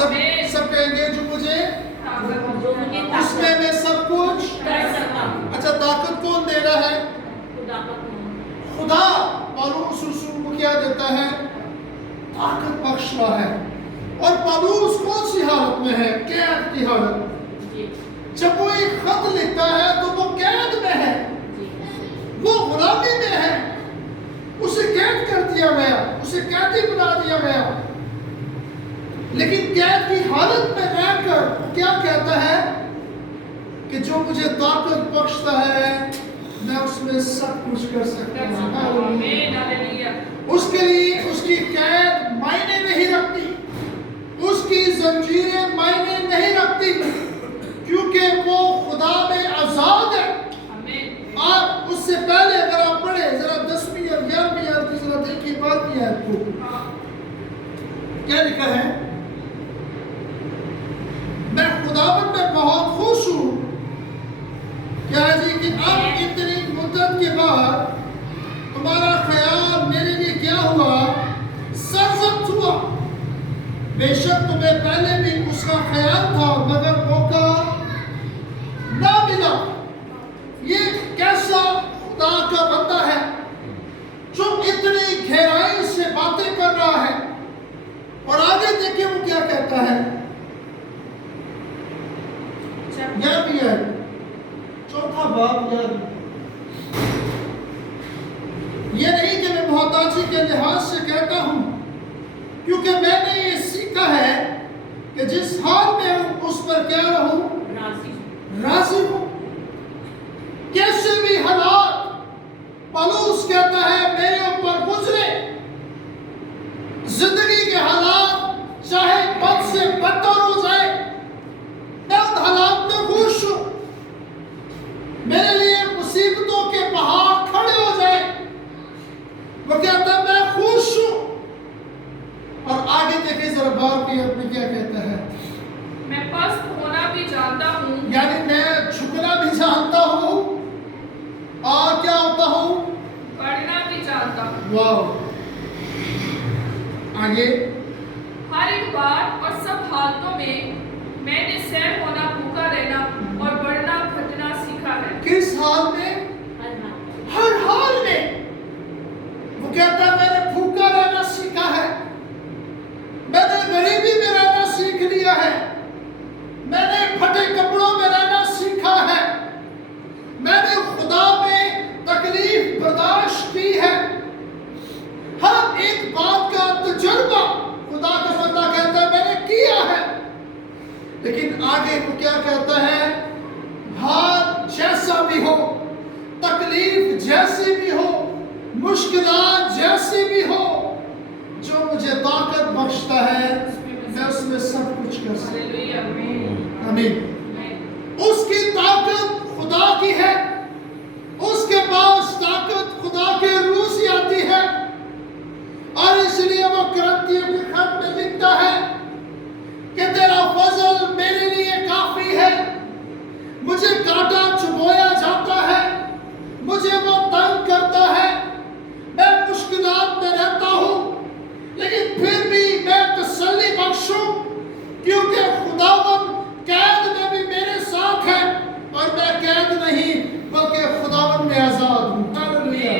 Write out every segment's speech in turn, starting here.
सब कहेंगे जो मुझे اس میں سب کچھ کر سکتا ہوں. اچھا طاقت کون دے رہا ہے؟ خدا. پالوس رسول کو کیا دیتا ہے؟ طاقت بخش رہا ہے. اور پالوس کون سی حالت میں ہے؟ قید کی حالت. جب وہ ایک خط لکھتا ہے تو وہ قید میں ہے، وہ غلامی میں ہے، اسے قید کر دیا گیا، اسے قیدی بنا دیا گیا. لیکن قید کی حالت میں رہ کر وہ کیا کہتا ہے کہ جو مجھے طاقت بخشتا ہے میں اس میں سب کچھ کر سکتا ہوں. اس کے لیے اس کی قید معنی نہیں رکھتی، اس کی زنجیریں معنی نہیں رکھتی، کیونکہ وہ خدا میں آزاد ہے. آپ اس سے پہلے اگر آپ پڑھیں ذرا 10ویں اور 11ویں آیت کی ذرا دیکھیے بات کی آیت کو کیا لکھا ہے. میں خداوند میں بہت خوش ہوں کیا جی کہ اب اتنی مدت کے بعد تمہارا خیال میرے لیے کیا ہوا؟ سرزد ہوا. بے شک تمہیں پہلے بھی اس کا خیال تھا مگر موقع نہ ملا. یہ کیسا خدا کا بندہ ہے جو اتنی گہرائی سے باتیں کر رہا ہے. اور آگے دیکھیں وہ کیا کہتا ہے. یہ بھی ہے چوتھا باب. یہ نہیں کہ میں محتاجی کے لحاظ سے کہتا ہوں، کیونکہ میں نے یہ سیکھا ہے کہ جس حال میں ہوں اس پر کیا رہوں؟ راضی ہوں. کیسے بھی حالات پالوس کہتا ہے میرے اوپر گزرے، زندگی کے حالات چاہے بد سے بدتر ہو جائے، میں ان حالات میں خوش ہوں. میرے لیے مصیبتوں کے پہاڑ کھڑے ہو جائے، وہ کہتا ہے میں خوش ہوں. اور آگے دیکھیں ذرا بار کی اپنے کیا کہتا ہے. میں پست ہونا بھی جانتا ہوں، یعنی میں جھکنا بھی جانتا ہوں اور کیا ہوتا ہوں؟ بڑھنا بھی جانتا ہوں. واو. آگے ہر ایک بات اور سب حالتوں میں نے سیر ہونا، بھوکا رہنا اور بڑھنا گھٹنا سیکھا ہے. کس حال میں؟ ہر حال میں. وہ کہتا ہے میں نے بھوکا رہنا سیکھا ہے، میں نے غریبی میں رہنا سیکھ لیا ہے، میں نے پھٹے کپڑوں میں رہنا سیکھا ہے، میں نے خدا میں تکلیف برداشت کی ہے. ہر ایک بات کا تجربہ خدا کا بندہ کہتا ہے میں نے کیا ہے. لیکن آگے وہ کیا کہتا ہے؟ حال جیسا بھی ہو، تکلیف جیسی بھی ہو، مشکلات جیسی بھی ہو، جو مجھے طاقت بخشتا ہے میں اس میں سب کچھ کر سکتا ہوں. آمین. اس کی طاقت خدا کی ہے، اس کے پاس طاقت خدا کے روح سے آتی ہے. اور اس لیے وہ کرنتیوں کے خط میں لکھتا ہے کہ تیرا فضل میرے لیے کافی ہے. مجھے کانٹا چبویا جاتا ہے، مجھے وہ تنگ کرتا ہے، میں مشکلات میں رہتا ہوں، لیکن پھر بھی میں تسلی بخشوں کیونکہ خداوند قید میں بھی میرے ساتھ ہے. اور میں قید نہیں بلکہ خداوند میں آزاد ہوں. ہاللویا.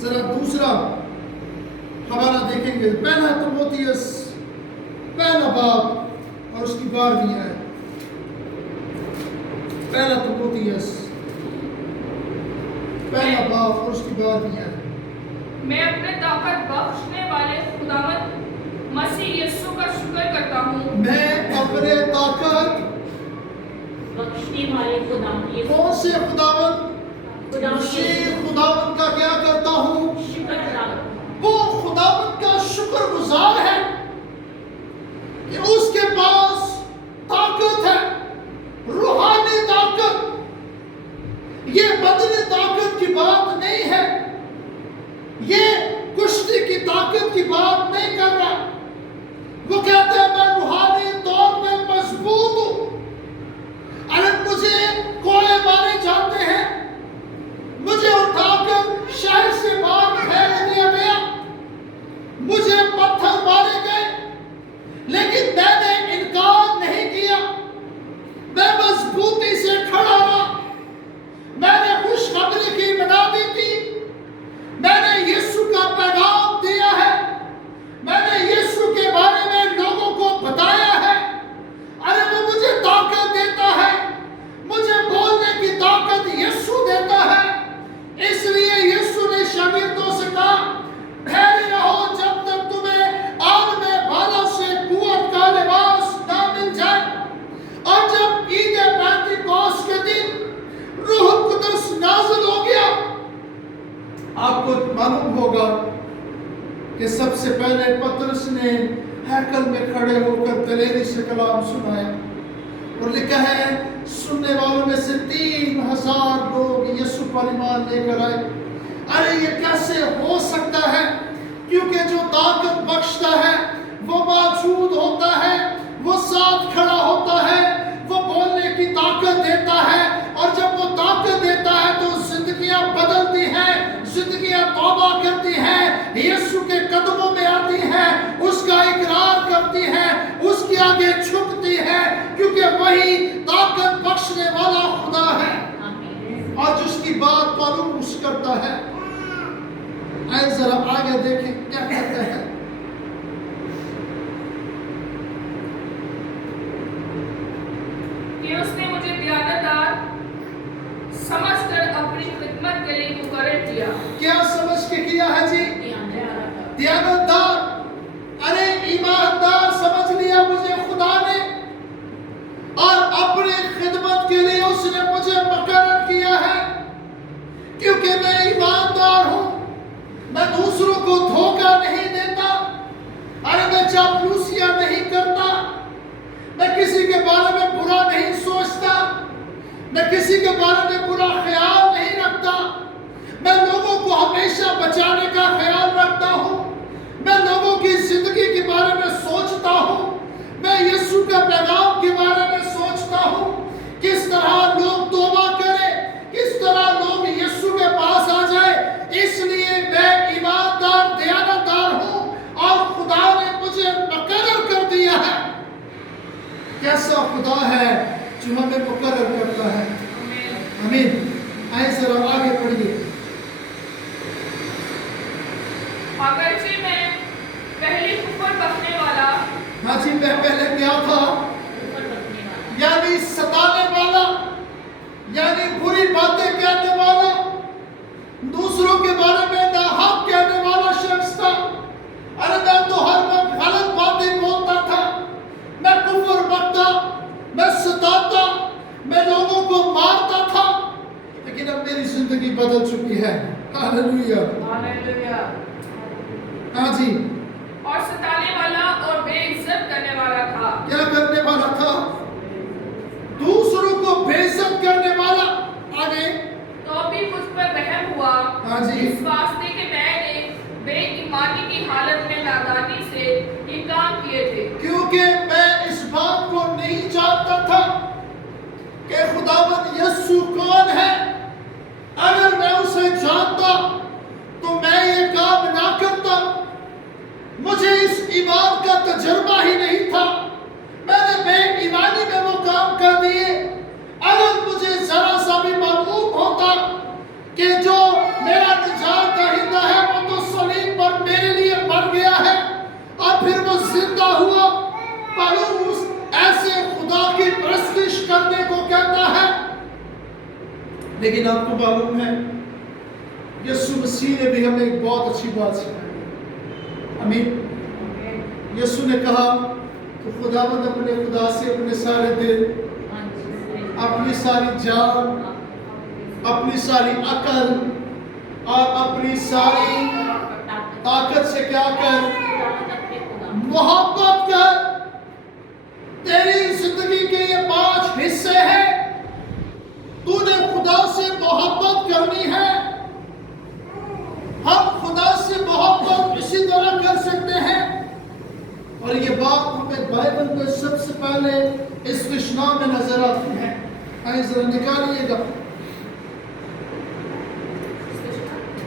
ذرا دوسرا حوالہ دیکھیں گے. پہلا تیموتھیوس پہلا باب اور اس کی 12ویں آیت. پہلا تیموتھیوس پہلا باب اور اس کی 12ویں آیت. میں اپنے طاقت بخشنے والے خداوند مسیح یسوع کا شکر کرتا ہوں. میں اپنے طاقت بخشنے والے خداوند کون سے خداوند؟ مسیح خداوند کا کیا کرتا ہوں؟ شکر کرتا ہوں. وہ خداوند کا شکر گزار ہے کہ اس کے پاس طاقت ہے، روحانی طاقت. یہ بدنی طاقت کی بات نہیں ہے، یہ کشتی کی طاقت کی بات نہیں کر رہا. وہ کہتا ہے میں روحانی طور پہ مضبوط ہوں. اگر مجھے کوڑے مارے جاتے ہیں، مجھے اٹھا کر شہر سے باہر پھینک دیا گیا कि सबसे पहले पतरस ने हैकल में खड़े होकर दलेरी से कलाम सुनाया और लिखा है सुनने वालों में से 3000 लोग यीशु पर ईमान लेकर आए। अरे ये कैसे हो सकता है? क्योंकि जो ताकत बख्शता है वो मौजूद होता है, वो साथ खड़ा होता है, वो बोलने की ताकत देता है, और जब वो ताकत देता है तो जिंदगियां बदलती हैं, जिंदगियां तौबा करती हैं, यीशु के कदमों में आती हैं, उसका इकरार करती हैं, उसके आगे झुकती हैं, क्योंकि वही ताकत बख्शने वाला खुदा है और जिसकी बात पालूस करता है। आइए जरा आगे देखें क्या कहता है। कि उसने मुझे दयानतदार समझकर अपनी खिदमत के लिए मुकर्रर किया। क्या समझ के किया है जी? दयानतदार, अरे ईमानदार समझ लिया मुझे खुदा ने, और अपनी खिदमत के लिए उसने मुझे मुकर्रर किया है, क्योंकि मैं ईमानदार हूं, मैं दूसरों को धोखा नहीं देता, अरे मैं चापलूसियां नहीं करता, मैं किसी के बारे में बुरा नहीं सोचता, मैं किसी के बारे में बुरा ख्याल नहीं रखता, मैं लोगों को हमेशा बचाने का ख्याल रखता हूँ, मैं लोगों की जिंदगी के बारे में सोचता हूँ, मैं यीशु के पैगाम के बारे में सोचता हूँ, किस तरह लोग तौबा करें, किस तरह लोग यीशु के पास आ जाए। इसलिए मैं ईमानदार दयानतदार हूँ और खुदा ने मुझे मुकर्रर कर दिया है। कैसा खुदा है जो हमें मुकर्रर करता है। आमीन। आइए जरा आगे पढ़िए। अगरचे मैं पहले ऊपर बकने वाला, हाँ जी, मैं पहले क्या था? यानी सताने वाला, यानी बुरी बातें कहने वाला, दूसरों के बारे में नाहक कहने वाला शख्स था। अरे मैं तो हर वक्त गलत बातें बोलता था, मैं कुफ्र बकता, मैं सताता, मैं लोगों को मारता था, लेकिन अब मेरी जिंदगी बदल चुकी है। Hallelujah, hallelujah. हाँ जी। और सताने वाला और बेइज्जत करने वाला था। क्या करने वाला था? दूसरों को बेइज्जत करने वाला। आगे तो भी मुझ पर रहम हुआ, हाँ जी, इस वास्ते कि मैंने बेईमानी की हालत में नादानी से ये काम किए थे। क्योंकि मैं इस बात को नहीं जानता था कि खुदावंद यीशु कौन है। अगर मैं उसे जानता तो मैं ये काम ना करता। मुझे इस ईमान का तजुर्बा ही नहीं था, मैंने बेईमानी में वो काम कर दिए। अगर मुझे जरा सा भी मालूम होता कि जो मेरा निजात दहिंदा है वो तो सलीब पर मेरे लिए मर गया है और फिर वो जिंदा हुआ, पौलुस ऐसे खुदा की परस्तिश करने को कहता है। लेकिन आपको मालूम है यीशु मसीह ने भी हमें एक बहुत अच्छी बात सिखाई। आमीन। यीशु ने कहा कि खुदावंद अपने खुदा से अपने सारे दिल, अपनी सारी जान, अपनी सारी अकल और अपनी सारी ताकत से क्या कर? मोहब्बत कर। तेरी जिंदगी के ये 5 हिस्से हैं, तूने खुदा से मोहब्बत करनी है। हम खुदा से मोहब्बत इसी तरह कर सकते हैं, और ये बात हमें बाइबल में सबसे पहले इस कृष्णा में नजर आती है। आइए जरा निकालिएगा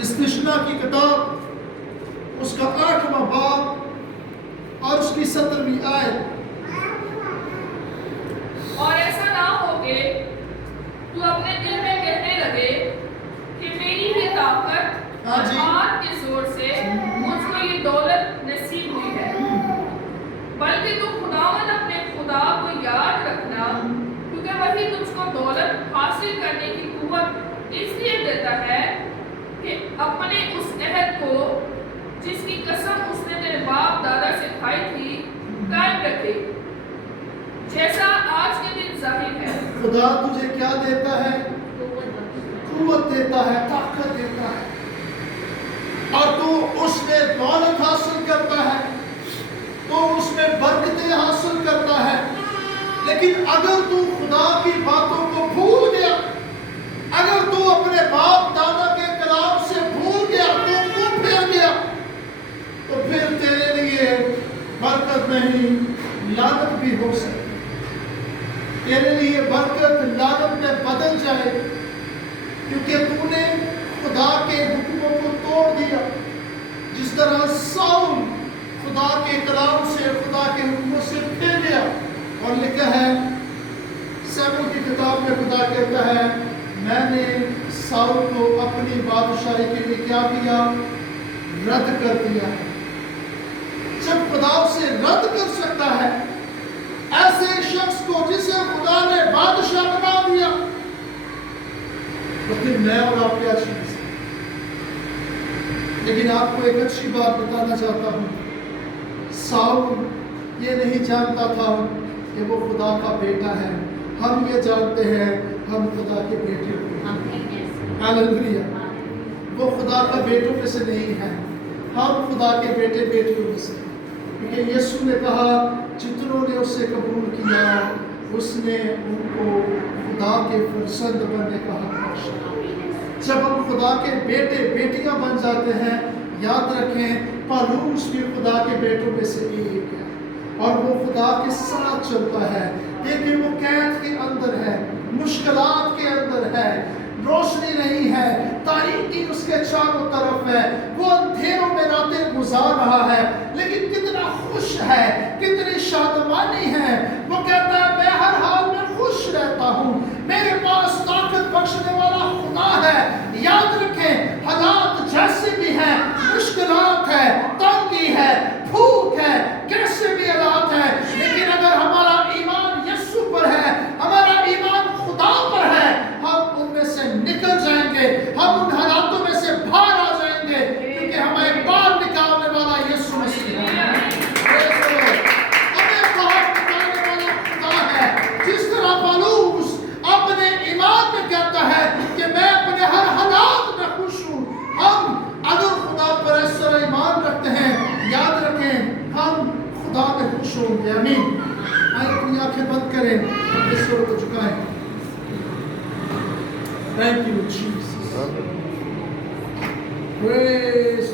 इस कृष्णा की किताब, उसका 8वां बाब और उसकी 17वीं आयत। और ऐसा ना हो कि तू अपने दिल में कहने लगे कि मेरी ये ताकत हाँ जी, हाथ के जोर से मुझको ये दौलत नसीब हुई है, बल्कि तू खुदावंद अपने खुदा को याद रखना, क्योंकि वही तुझको दौलत हासिल करने की कुव्वत इसलिए देता है कि अपने उस अहद को जिसकी कसम उसने तेरे बाप दादा से खाई थी कायम रखे, जैसा आज के दिन जाहिर है। खुदा तुझे क्या देता है? कुव्वत देता है, ताकत देता है, और तू उसमें दौलत हासिल कहीं लानत भी हो सकती, तेरे लिए बरकत लानत में बदल जाए, क्योंकि तूने खुदा के हुक्मों को तोड़ दिया। जिस तरह साउल खुदा के कलाम से, खुदा के हुक्मों से फिर गया। और लिखा है समूएल की किताब में, खुदा कहता है मैंने साउल को अपनी बादशाही के लिए क्या किया? रद्द कर दिया। जब खुदा उसे रद्द कर सकता है, ऐसे शख्स को जिसे खुदा ने बादशाह बना दिया, तो फिर मैं और आप क्या चीज। लेकिन आपको एक अच्छी बात बताना चाहता हूं, साउल ये नहीं जानता था कि वो खुदा का बेटा है। हम ये जानते हैं हम खुदा के बेटे हैं। हालेलुया। वो खुदा का बेटों में से नहीं है, हम खुदा के बेटे बेटियों में से। क्योंकि यीशु ने कहा जितनों ने उसे कबूल किया उसने उनको खुदा के फर्जंद बनने का हक बख्शा। जब हम खुदा के बेटे बेटियां बन जाते हैं, याद रखें पौलुस भी खुदा के बेटों में से एक है और वो खुदा के साथ चलता है। लेकिन वो कैद के अंदर है, मुश्किलात के अंदर है, रोशनी नहीं है, तारीकी उसके चारों तरफ है, वो अंधेरों में रातें गुजार रहा है। लेकिन कितना खुश है, कितनी शादमानी है। वो कहता है मैं हर हाल में खुश रहता हूँ, मेरे पास ताकत बख्शने वाला खुदा है। याद रखें हालात जैसे भी हैं, मुश्किलात है, तंगी है, भूख है, कैसे भी हालात है, लेकिन अगर हमारा ईमान यीशु पर है, हमारा ईमान खुदा पर है, हम उनमें से निकल जाएंगे, हम उन हालातों में से बाहर आ जाएंगे, क्योंकि हमें बाहर निकालने वाला यीशु मसीह है। हमें बाहर निकालने वाला खुदा है। जिस तरह पौलुस अपने ईमान में कहता है कि मैं अपने हर हालात में खुश हूँ, हम अगर खुदा पर इस तरह ईमान रखते हैं, याद रखें हम खुदा में खुश होंगे। आमीन। आइए अपनी आंखें बंद करें, ईश्वर को झुकाएं। Thank you, Jesus. Praise